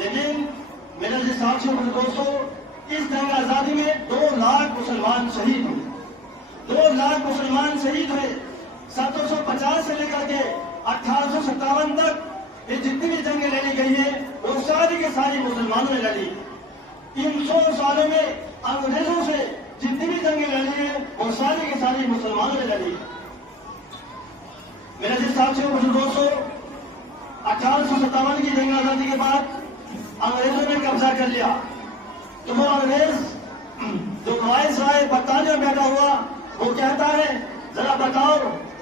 لیکن میرے جو ساتھیوں اور دوستوں، اس جنگ آزادی میں 2 لاکھ مسلمان شہید ہوئے، 2 لاکھ مسلمان شہید ہوئے۔ 1750 سے لے کر کے 1857 تک یہ جتنی بھی جنگیں لڑی گئی ہیں وہ ساری کے ساری مسلمانوں نے لڑی۔ ان 100 سالوں میں انگریزوں سے جتنی بھی جنگیں لڑی ہیں وہ ساری کے ساری مسلمانوں نے لڑی۔ میرے جس ساتھیوں اور دوستوں، 1857 کی جنگ آزادی کے بعد انگریزوں نے قبضہ کر لیا، تو وہ انگریز جو وائس رائے برطانیہ میں بیٹھا ہوا وہ کہتا ہے ذرا بتاؤ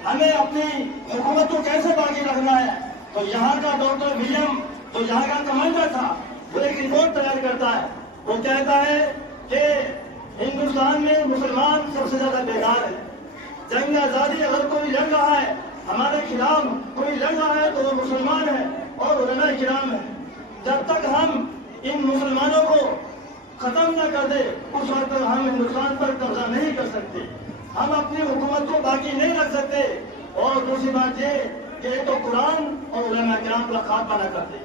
ہمیں اپنی حکومت کو کیسے باقی رکھنا ہے۔ تو یہاں کا ڈاکٹر ولیم جو یہاں کا کمانڈر تھا وہ ایک رپورٹ تیار کرتا ہے، وہ کہتا ہے کہ ہندوستان میں مسلمان سب سے زیادہ بیکار ہے، جنگ آزادی اگر کوئی لڑ رہا ہے ہمارے خلاف کوئی لڑ رہا ہے تو وہ مسلمان ہے اور علماء کرام ہے۔ جب تک ہم ان مسلمانوں کو ختم نہ کر دے اس وقت تک ہم ہندوستان پر قبضہ نہیں کر سکتے، ہم اپنی حکومت کو باقی نہیں رکھ سکتے۔ اور دوسری بات یہ کہ یہ تو قرآن اور علماء کرام کا خاتمہ نہ کر دے،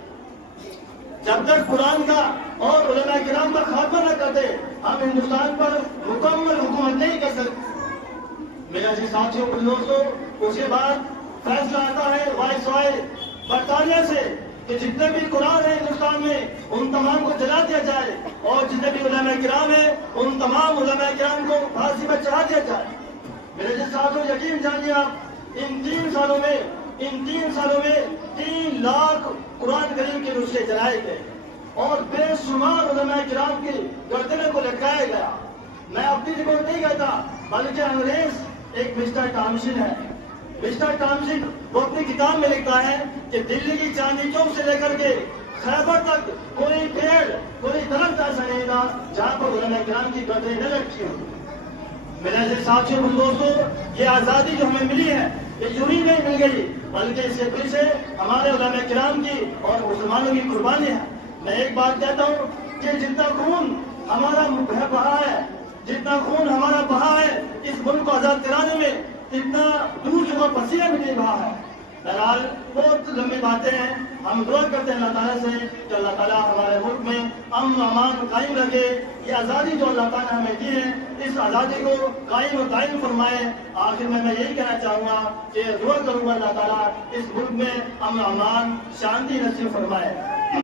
جب تک قرآن کا اور علماء کرام کا خاتمہ نہ کر دے ہم ہندوستان پر مکمل حکومت نہیں کر سکتے۔ میرا جی ساتھیوں اور دوستوں، اس کے بعد فیصلہ آتا ہے وائس رائے برطانیہ سے کہ جتنے بھی قرآن ہیں ہندوستان میں ان تمام کو جلا دیا جائے اور جتنے بھی علماء کرام ہیں ان تمام علماء کرام کو پھانسی پر چڑھا دیا جائے۔ میرے جس ساتھوں یقین جانیے آپ، ان 3 سالوں میں 3 لاکھ قرآن کریم کے نسخے جلائے گئے اور بے شمار علماء کرام کی گردنوں کو لٹکایا گیا۔ میں اپنی رپورٹ نہیں کہتا بلکہ انگریز ایک مسٹر ٹامسن ہے، مسٹر ٹامسن وہ اپنی کتاب میں لکھتا ہے کہ دلی کی چاندنی چوک سے لے کر کے خیبر تک کوئی پیڑ کوئی درخت ایسا نہیں تھا جہاں پر علماء کرام کی گردنیں نہ لٹکی ہوں۔ میرے ساتھیوں اور دوستوں، یہ آزادی جو ہمیں ملی ہے یہ یوں ہی نہیں مل گئی بلکہ اس کے پیچھے ہمارے علماء کرام کی اور مسلمانوں کی قربانی ہے۔ میں ایک بات کہتا ہوں کہ جتنا خون ہمارا بہا ہے، جتنا خون ہمارا بہا ہے اس ملک کو آزاد کرانے میں، اتنا دور چکا پسینہ بھی نہیں بہا ہے۔ بہرحال بہت لمبی باتیں ہیں، ہم دعا کرتے ہیں اللہ تعالیٰ سے کہ اللہ تعالیٰ ہمارے ملک میں امن و امان قائم رکھے، یہ آزادی جو اللہ تعالیٰ نے ہمیں دی ہے اس آزادی کو قائم و دائم فرمائے۔ آخر میں یہی کہنا چاہوں گا کہ دعا کروں گا اللہ تعالیٰ اس ملک میں امن و امان شانتی نصیب فرمائے۔